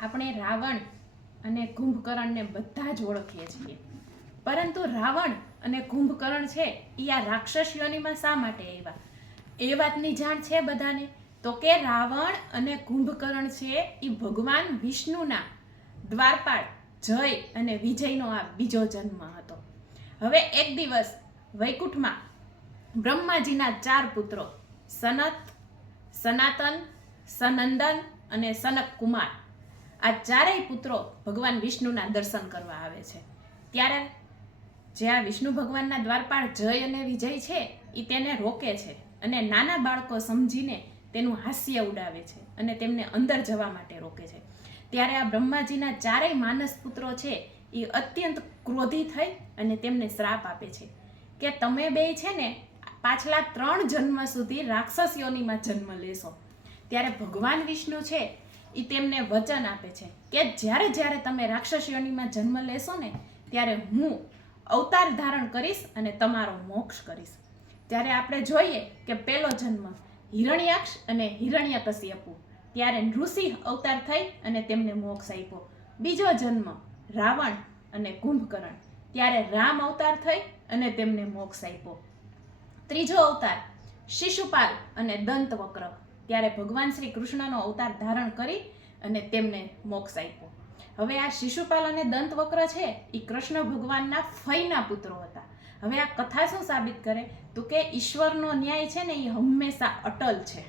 આપણે રાવણ અને કુંભકર્ણને બધા જ ઓળખીએ છીએ, પરંતુ રાવણ અને કુંભકર્ણ છે એ આ રાક્ષસ યોનિમાં શા માટે આવ્યા એ વાતની જાણ છે બધાને. તો કે રાવણ અને કુંભકર્ણ છે એ ભગવાન વિષ્ણુના દ્વારપાળ જય અને વિજયનો આ બીજો જન્મ હતો. હવે એક દિવસ વૈકુંઠમાં બ્રહ્માજીના 4 પુત્રો સનત, સનાતન, સનંદન અને સનક કુમાર, આ ચારેય પુત્રો ભગવાન વિષ્ણુના દર્શન કરવા આવે છે. ત્યારે જે આ વિષ્ણુ ભગવાનના દ્વારપાળ જય અને વિજય છે એ તેને રોકે છે અને નાના બાળકો સમજીને તેનું હાસ્ય ઉડાવે છે અને તેમને અંદર જવા માટે રોકે છે. ત્યારે આ બ્રહ્માજીના ચારેય માનસ પુત્રો છે એ અત્યંત ક્રોધી થઈ અને તેમને શ્રાપ આપે છે કે તમે બે છે ને પાછલા 3 જન્મ સુધી રાક્ષસ યોનિમાં જન્મ લેશો. ત્યારે ભગવાન વિષ્ણુ છે એ તેમને વચન આપે છે કે જ્યારે જ્યારે તમે રાક્ષસ યોનિમાં જન્મ લેશો ને ત્યારે હું અવતાર ધારણ કરીશ અને તમારો મોક્ષ કરીશ. ત્યારે આપણે જોઈએ કે પહેલો જન્મ હિરણ્યાક્ષ અને હિરણ્યકશ્યપુ, ત્યારે ઋષિ અવતાર થઈ અને તેમને મોક્ષ આપ્યો. બીજો જન્મ રાવણ અને કુંભકર્ણ, ત્યારે રામ અવતાર થઈ અને તેમને મોક્ષ આપ્યો. ત્રીજો અવતાર શિશુપાલ અને દંતવક્ર, ત્યારે ભગવાન શ્રી કૃષ્ણનો અવતાર ધારણ કરી અને તેમને મોક્ષ આપ્યો. હવે આ શિશુપાલ અને દંતવક્ર છે એ કૃષ્ણ ભગવાનના ફઈના પુત્રો હતા. હવે આ કથા શું સાબિત કરે તો કે ઈશ્વરનો ન્યાય છે ને એ હંમેશા અટલ છે.